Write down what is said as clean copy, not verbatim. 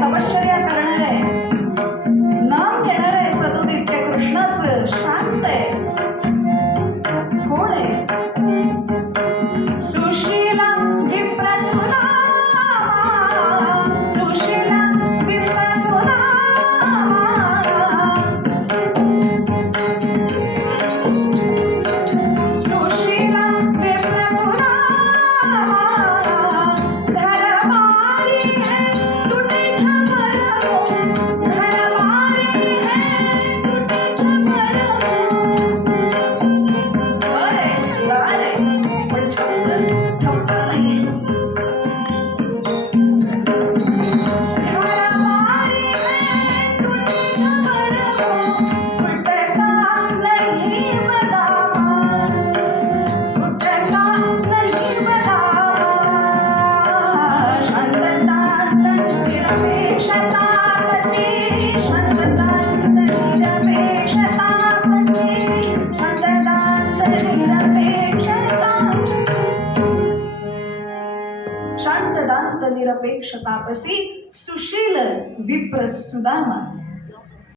तपश्चर्या करणार आहे, नाम घेणार आहे सदोदित्य कृष्णाचं. शांत आहे. कोण आहे? सुशीला विप्रसुदा, सुशीला विप्रसुदा, सुशीला विप्रसुदा, घरवारी है टूटे छपर हो, घरवारी है टूटे छपर हो. अरे अरे पण छप्पर छप्पर नाहीये. घरवारी है टूटे छपर हो, फुटका नहीं बतावा, फुटका नहीं बतावा. शांतता निरपेक्षता बसी, शांतता निरपेक्षता बसी, शांतता निरपेक्षता, शांतदांत निरपेक्ष तापसी सुशील विप्र सुदामा.